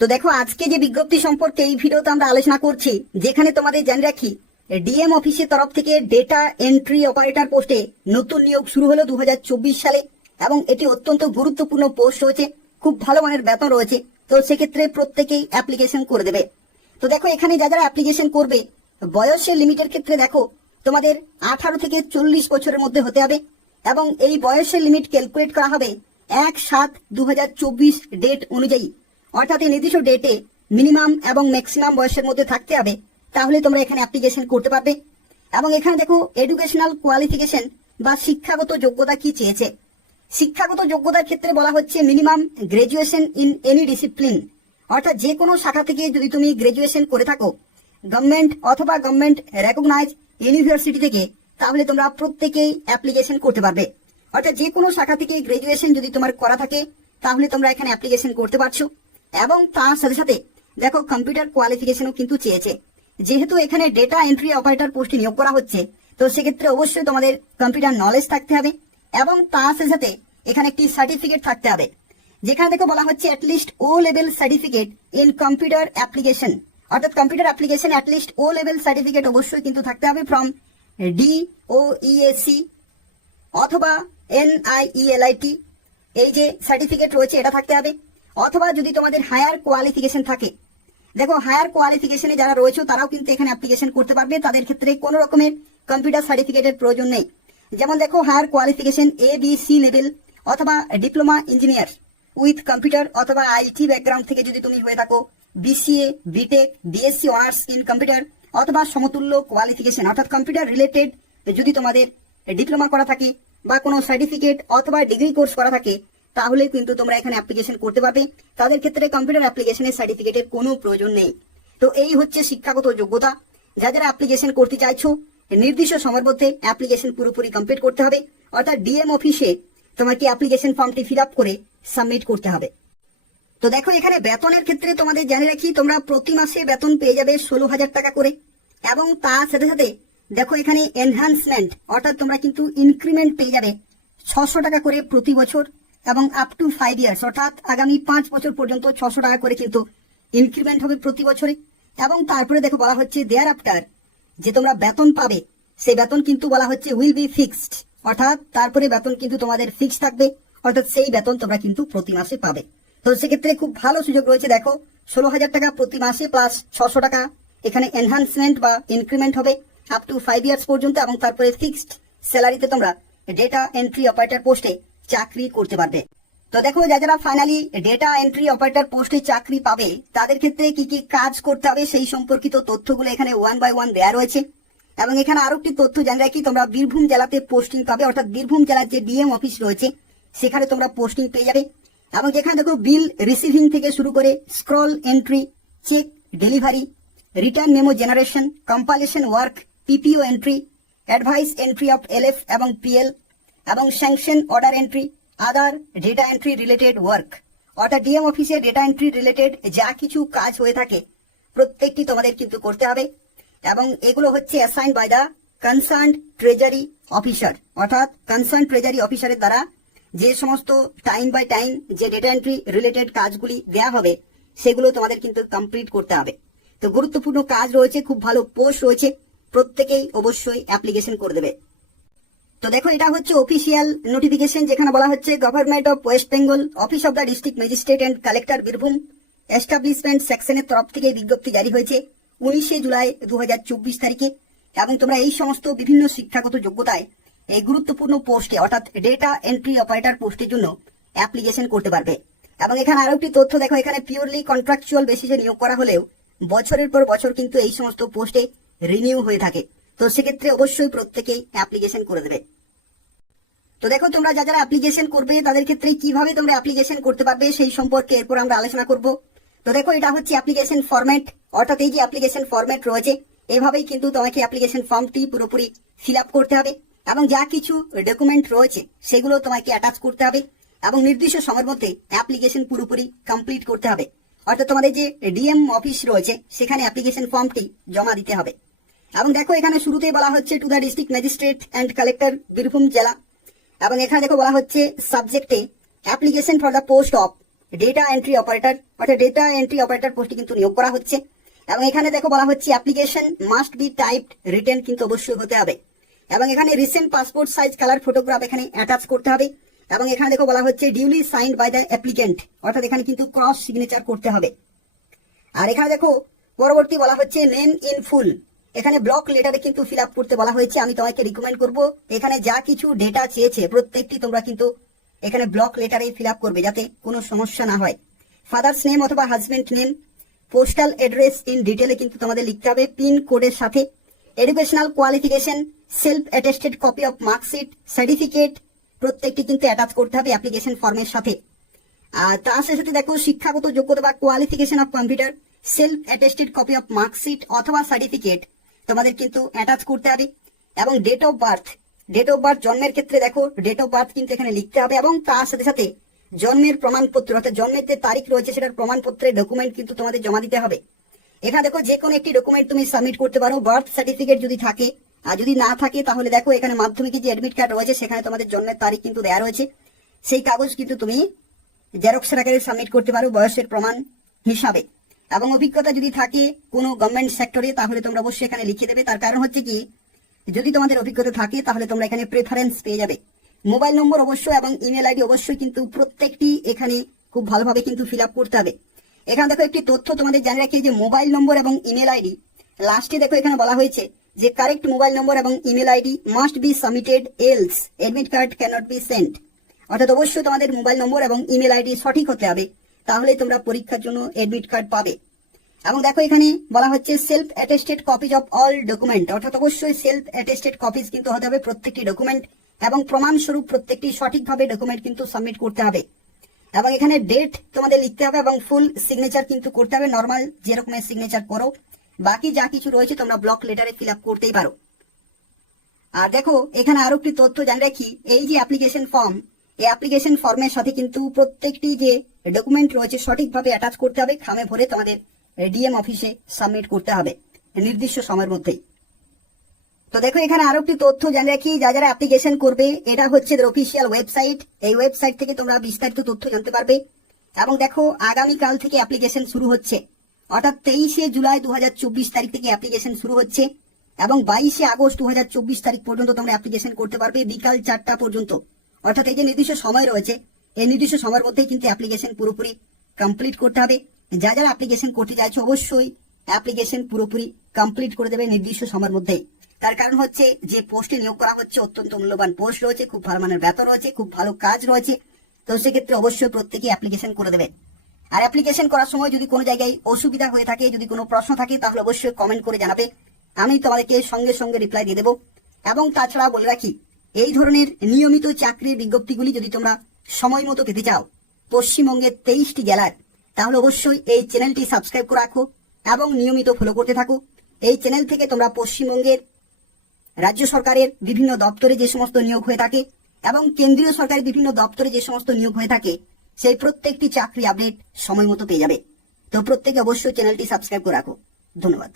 তো দেখো আজকে যে বিজ্ঞপ্তি সম্পর্কে এই ভিডিওতে আমরা আলোচনা করছি, যেখানে তোমাদের জানিয়ে রাখি ডিএম অফিসের তরফ থেকে ডেটা এন্ট্রি অপারেটর পোস্টে নতুন নিয়োগ শুরু হলো 2024 সালে এবং এটি অত্যন্ত গুরুত্বপূর্ণ পোস্ট রয়েছে, খুব ভালো মানের বেতন রয়েছে। তো সেক্ষেত্রে প্রত্যেকেই অ্যাপ্লিকেশন করে দেবে। তো দেখো এখানে যারা অ্যাপ্লিকেশন করবে বয়সের লিমিটের ক্ষেত্রে দেখো তোমাদের 18 থেকে 40 বছরের মধ্যে হতে হবে এবং এই বয়সের লিমিট ক্যালকুলেট করা হবে 1/7/2024 ডেট অনুযায়ী, অর্থাৎ এই নির্দিষ্ট ডেটে মিনিমাম এবং ম্যাক্সিমাম বয়সের মধ্যে থাকতে হবে, তাহলে তোমরা এখানে অ্যাপ্লিকেশন করতে পারবে। এবং এখানে দেখো এডুকেশনাল কোয়ালিফিকেশন বা শিক্ষাগত যোগ্যতা কি চেয়েছে। শিক্ষাগত যোগ্যতার ক্ষেত্রে বলা হচ্ছে minimum graduation in any discipline, অর্থাৎ যে কোনো শাখা থেকে যদি তুমি গ্রাজুয়েশন করে থাকো গভর্নমেন্ট অথবা গভর্নমেন্ট রেকগনাইজ ইউনিভার্সিটি থেকে, তাহলে তোমরা প্রত্যেকেই অ্যাপ্লিকেশন করতে পারবে। অর্থাৎ যে কোনো শাখা থেকে গ্রাজুয়েশন যদি তোমার করা থাকে তাহলে তোমরা এখানে অ্যাপ্লিকেশন করতে পারছো। এবং তার সাথে সাথে দেখো কম্পিউটার কোয়ালিফিকেশনও কিন্তু চেয়েছে। যেহেতু এখানে ডেটা এন্ট্রি অপারেটর পোস্টে নিয়োগ করা হচ্ছে, তো সেক্ষেত্রে অবশ্যই তোমাদের কম্পিউটার নলেজ থাকতে হবে এবং তার সাথে সাথে এখানে একটি সার্টিফিকেট থাকতে হবে, যেখানে দেখো বলা হচ্ছে at least O level certificate in computer application, অর্থাৎ computer application at least O level certificate অবশ্যই কিন্তু থাকতে হবে ফ্রম DOEAC অথবা NIELIT, এই যে সার্টিফিকেট রয়েছে এটা থাকতে হবে। অথবা যদি তোমাদের হায়ার কোয়ালিফিকেশন থাকে, দেখো হায়ার কোয়ালিফিকেশনে যারা রয়েছে তারাও কিন্তু এখানে অ্যাপ্লিকেশন করতে পারবে, তাদের ক্ষেত্রে কোনো রকমের কম্পিউটার সার্টিফিকেটের প্রয়োজন নেই। যেমন দেখো হায়ার কোয়ালিফিকেশন ABC লেভেল অথবা ডিপ্লোমা ইঞ্জিনিয়ার উইথ কম্পিউটার অথবা IT ব্যাকগ্রাউন্ড থেকে যদি তুমি হয়ে থাকো, BCA BTech BSc honours in computer অথবা সমতুল্য কোয়ালিফিকেশন অর্থাৎ কম্পিউটার রিলেটেড যদি তোমাদের ডিপ্লোমা করা থাকে বা কোনো সার্টিফিকেট অথবা ডিগ্রি কোর্স করা থাকে, তাহলে কিন্তু তোমরা এখানে অ্যাপ্লিকেশন করতে পারবে। তাদের ক্ষেত্রে কম্পিউটার অ্যাপ্লিকেশনের সার্টিফিকেটের কোনো প্রয়োজন নেই। তো এই হচ্ছে শিক্ষাগত যোগ্যতা। যারা অ্যাপ্লিকেশন করতে চাইছো নির্দিষ্ট সময়ের মধ্যে অ্যাপ্লিকেশন পুরোপুরি কমপ্লিট করতে হবে, অর্থাৎ ডিএম অফিসে তোমাকে অ্যাপ্লিকেশন ফর্মটি ফিল আপ করে সাবমিট করতে হবে। তো দেখো এখানে বেতনের ক্ষেত্রে তোমাদের জানিয়ে রাখি, তোমরা প্রতি মাসে বেতন পেয়ে যাবে 16,000 টাকা করে এবং তার সাথে সাথে দেখো এখানে এনহান্সমেন্ট অর্থাৎ তোমরা কিন্তু ইনক্রিমেন্ট পেয়ে যাবে 600 টাকা করে প্রতি বছর এবং আপ টু 5 ইয়ার্স, অর্থাৎ আগামী 5 বছর পর্যন্ত 600 টাকা করে কিন্তু ইনক্রিমেন্ট হবে প্রতি বছরে। এবং তারপরে দেখো বলা হচ্ছে দেয়ার আফটার যে তোমরা বেতন পাবে সেই বেতন কিন্তু বলা হচ্ছে উইল বি ফিক্সড, অর্থাৎ তারপরে বেতন কিন্তু তোমাদের ফিক্স থাকবে, অর্থাৎ সেই বেতন তোমরা কিন্তু প্রতি মাসে পাবে। তো সেক্ষেত্রে খুব ভালো সুযোগ রয়েছে। দেখো 16,000 টাকা প্রতি মাসে প্লাস 600 টাকা এখানে এনহান্সমেন্ট বা ইনক্রিমেন্ট হবে আপ টু 5 ইয়ার্স পর্যন্ত এবং তারপরে ফিক্সড স্যালারিতে তোমরা ডেটা এন্ট্রি অপারেটর পোস্টে চাকরি করতে পারবে। তো দেখো যারা ফাইনালি ডেটা এন্ট্রি অপারেটর পোস্টে চাকরি পাবে তাদের ক্ষেত্রে কি কি কাজ করতে হবে সেই সম্পর্কিত তথ্যগুলো এখানে 1 বাই 1 দেওয়া রয়েছে। এবং এখানে আরো একটি তথ্য জানিয়ে রাখি, তোমরা বীরভূম জেলাতে পোস্টিং পাবে, অর্থাৎ বীরভূম জেলার যে ডিএম অফিস রয়েছে সেখানে তোমরা পোস্টিং পেয়ে যাবে। এবং যেখানে দেখো বিল রিসিভিং থেকে শুরু করে scroll entry, check delivery, return memo generation, compilation work, PPO entry, advice entry of LF এবং PL এবং sanction order entry, other data entry related work, অর্থাৎ ডিএম অফিসে ডেটা এন্ট্রি রিলেটেড যা কিছু কাজ হয়ে থাকে প্রত্যেকটি তোমাদের কিন্তু করতে হবে। এবং এগুলো হচ্ছে assign by the concern treasury officer, অর্থাৎ কনসার্ন ট্রেজারি অফিসারের দ্বারা যে সমস্ত টাইম বাই টাইম যে ডেটা এন্ট্রি রিলেটেড কাজগুলি দেয়া হবে সেগুলো তোমাদের কিন্তু কমপ্লিট করতে হবে। তো গুরুত্বপূর্ণ কাজ রয়েছে, খুব ভালো পোস্ট রয়েছে, প্রত্যেকেই অবশ্যই অ্যাপ্লিকেশন করে দেবে। তো দেখো এটা হচ্ছে অফিসিয়াল নোটিফিকেশন, যেখানে বলা হচ্ছে government of West Bengal office of the district magistrate and collector Birbhum establishment সেকশনের তরফ থেকে বিজ্ঞপ্তি জারি হয়েছে 19 জুলাই 2024 তারিখে। এবং তোমরা এই সমস্ত বিভিন্ন শিক্ষাগত যোগ্যতায় এই গুরুত্বপূর্ণ পোস্টে অর্থাৎ ডেটা এন্ট্রি অপারেটর পোস্টের জন্য অ্যাপ্লিকেশন করতে পারবে। এবং এখানে আরো একটি তথ্য দেখো, এখানে পিওরলি কন্ট্রাকচুয়াল বেসিসে নিয়োগ করা হলেও বছরের পর বছর কিন্তু এই সমস্ত পোস্টে রিনিউ হয়ে থাকে। তো সেক্ষেত্রে অবশ্যই প্রত্যেকেই অ্যাপ্লিকেশন করে দেবে। তো দেখো তোমরা যারা অ্যাপ্লিকেশন করবে তাদের ক্ষেত্রে কিভাবে তোমরা অ্যাপ্লিকেশন করতে পারবে সেই সম্পর্কে এরপর আমরা আলোচনা করব। তো দেখো এটা হচ্ছে অ্যাপ্লিকেশন ফরম্যাট, অর্থাৎ এই যে অ্যাপ্লিকেশন ফরম্যাট রয়েছে এভাবেই কিন্তু তোমাকে অ্যাপ্লিকেশন ফর্মটি পুরোপুরি ফিল আপ করতে হবে এবং যা কিছু ডকুমেন্ট রয়েছে সেগুলো তোমাকে অ্যাটাচ করতে হবে এবং নির্দিষ্ট সময়ের মধ্যে অ্যাপ্লিকেশন পুরোপুরি কমপ্লিট করতে হবে। অর্থাৎ তোমাদের যে ডিএম অফিস রয়েছে সেখানে অ্যাপ্লিকেশন ফর্মটি জমা দিতে হবে। এবং দেখো এখানে শুরুতেই বলা হচ্ছে to the district magistrate and collector Birbhum জেলা। এবং এখানে দেখো বলা হচ্ছে সাবজেক্টে application for the post of data entry operator, অর্থাৎ ডেটা এন্ট্রি অপারেটর পোস্টটি কিন্তু নিয়োগ করা হচ্ছে। এবং এখানে দেখো বলা হচ্ছে application must be typed written কিন্তু অবশ্যই হতে হবে। এবং এখানে recent passport size colour photograph এখানে অ্যাটাচ করতে হবে। এবং এখানে দেখো বলা হচ্ছে duly signed by the applicant, অর্থাৎ এখানে কিন্তু ক্রস সিগনেচার করতে হবে। আর এখানে দেখো পরবর্তী বলা হচ্ছে নেম ইন ফুল, এখানে ব্লক লেটারে কিন্তু ফিল আপ করতে বলা হয়েছে। আমি তোমাকে রিকমেন্ড করব এখানে যা কিছু ডেটা চেয়েছে প্রত্যেকটি তোমরা কিন্তু এখানে ব্লক লেটারে ফিল আপ করবে, যাতে কোনো সমস্যা না হয়। ফাদার্স নেম অথবা husband name, postal address in ডিটেলে কিন্তু তোমাদের লিখতে হবে পিন কোডের সাথে। Educational qualification, self attested copy of marksheet, certificate প্রত্যেকটি কিন্তু অ্যাটাচ করতে হবে অ্যাপ্লিকেশন ফর্মের সাথে। আর তার সাথে দেখো শিক্ষাগত যোগ্যতা বা qualification of computer, self attested copy of marksheet অথবা সার্টিফিকেট তোমাদের কিন্তু অ্যাটাচ করতে হবে। এবং date of birth, date of birth জন্মের ক্ষেত্রে দেখো ডেট অফ বার্থ কিন্তু এখানে লিখতে হবে। এবং তার সাথে সাথে জন্মের প্রমাণপত্র, অর্থাৎ জন্মের যে তারিখ রয়েছে সেটার প্রমাণপত্রের ডকুমেন্ট কিন্তু তোমাদের জমা দিতে হবে। এখানে দেখো যে কোনো একটি ডকুমেন্ট তুমি সাবমিট করতে পারো, বার্থ সার্টিফিকেট যদি থাকে, আর যদি না থাকে তাহলে দেখো এখানে মাধ্যমিকের যে অ্যাডমিট কার্ড রয়েছে সেখানে তোমাদের জন্মের তারিখ কিন্তু দেওয়া রয়েছে, সেই কাগজ কিন্তু তুমি জেরক্সের আকারে সাবমিট করতে পারো বয়সের প্রমাণ হিসাবে। এবং অভিজ্ঞতা যদি থাকে কোনো গভর্নমেন্ট সেক্টরে তাহলে তোমরা অবশ্যই এখানে লিখে দেবে। তার কারণ হচ্ছে কি, যদি তোমাদের অভিজ্ঞতা থাকে তাহলে তোমরা এখানে প্রেফারেন্স পেয়ে যাবে। মোবাইল নম্বর অবশ্যই এবং ইমেল আইডি অবশ্যই কিন্তু প্রত্যেকটি এখানে খুব ভালোভাবে কিন্তু ফিল আপ করতে হবে। এখানে দেখো একটি তথ্য তোমাদের জানিয়ে রাখি যে মোবাইল নম্বর এবং ইমেল আইডি লাস্টে দেখো এখানে বলা হয়েছে যে কারেক্ট মোবাইল নম্বর এবং email ID must be submitted else admit card cannot be sent, অর্থাৎ অবশ্যই তোমাদের মোবাইল নম্বর এবং ইমেল আইডি সঠিক হতে হবে, তাহলে তোমরা পরীক্ষার জন্য এডমিট কার্ড পাবে। এবং দেখো এখানে বলা হচ্ছে self attested copies of all document, অর্থাৎ অবশ্যই সেলফ অ্যাটেস্টেড কপিজ কিন্তু হতে হবে প্রত্যেকটি ডকুমেন্ট, এবং প্রমাণস্বরূপ প্রত্যেকটি সঠিকভাবে ডকুমেন্ট কিন্তু সাবমিট করতে হবে। এবং এখানে ডেট তোমাদের লিখতে হবে এবং ফুল সিগনেচার কিন্তু করতে হবে, নর্মাল যেরকমের সিগনেচার করো। বাকি যা কিছু রয়েছে তোমরা ব্লক লেটারে ফিল আপ করতেই পারো। আর দেখো এখানে আরো একটি তথ্য জানিয়ে রাখি, এই যে অ্যাপ্লিকেশন ফর্ম, এই অ্যাপ্লিকেশন ফর্মের সাথে কিন্তু প্রত্যেকটি যে ডকুমেন্ট রয়েছে সঠিকভাবে অ্যাটাচ করতে হবে, খামে ভরে তোমাদের ডিএম অফিসে সাবমিট করতে হবে নির্দিষ্ট সময়ের মধ্যেই। তো দেখো এখানে আরো একটি তথ্য জানিয়ে রাখি, যারা অ্যাপ্লিকেশন করবে এটা হচ্ছে অফিসিয়াল ওয়েবসাইট, এই ওয়েবসাইট থেকে তোমরা বিস্তারিত তথ্য জানতে পারবে। এবং দেখো আগামীকাল থেকে অ্যাপ্লিকেশন শুরু হচ্ছে, অর্থাৎ 23শে জুলাই 2024 তারিখ থেকে অ্যাপ্লিকেশন শুরু হচ্ছে এবং 22শে আগস্ট 2024 তারিখ পর্যন্ত তোমরা অ্যাপ্লিকেশন করতে পারবে বিকাল 4টা পর্যন্ত। অর্থাৎ এই যে নির্দিষ্ট সময় রয়েছে এই নির্দিষ্ট সময়ের মধ্যেই কিন্তু অ্যাপ্লিকেশন পুরোপুরি কমপ্লিট করতে হবে। যারা অ্যাপ্লিকেশন করতে চাইছো অবশ্যই অ্যাপ্লিকেশন পুরোপুরি কমপ্লিট করে দেবে নির্দিষ্ট সময়ের মধ্যেই। তার কারণ হচ্ছে যে পোস্টে নিয়োগ করা হচ্ছে অত্যন্ত মূল্যবান পোস্ট রয়েছে, খুব ভালো মানের বেতন রয়েছে, খুব ভালো কাজ রয়েছে, তো সেক্ষেত্রে অবশ্যই প্রত্যেকেই অ্যাপ্লিকেশন করে দেবে। আর অ্যাপ্লিকেশন করার সময় যদি কোনো জায়গায় অসুবিধা হয়ে থাকে, যদি কোনো প্রশ্ন থাকে তাহলে অবশ্যই কমেন্ট করে জানাবে, আমি তোমাদেরকে সঙ্গে সঙ্গে রিপ্লাই দিয়ে দেবো। এবং তাছাড়া বলে রাখি, এই ধরনের নিয়মিত চাকরির বিজ্ঞপ্তিগুলি যদি তোমরা সময় মতো পেতে চাও পশ্চিমবঙ্গের 23টি জেলার, তাহলে অবশ্যই এই চ্যানেলটি সাবস্ক্রাইব করে রাখো এবং নিয়মিত ফলো করতে থাকো। এই চ্যানেল থেকে তোমরা পশ্চিমবঙ্গের রাজ্য সরকারের বিভিন্ন দপ্তরে যে সমস্ত নিয়োগ হয়ে থাকে এবং কেন্দ্রীয় সরকারের বিভিন্ন দপ্তরে যে সমস্ত নিয়োগ হয়ে থাকে সেই প্রত্যেকটি চাকরি আপডেট সময় মতো পেয়ে যাবে। তো প্রত্যেকে অবশ্যই চ্যানেলটি সাবস্ক্রাইব করে রাখো। ধন্যবাদ।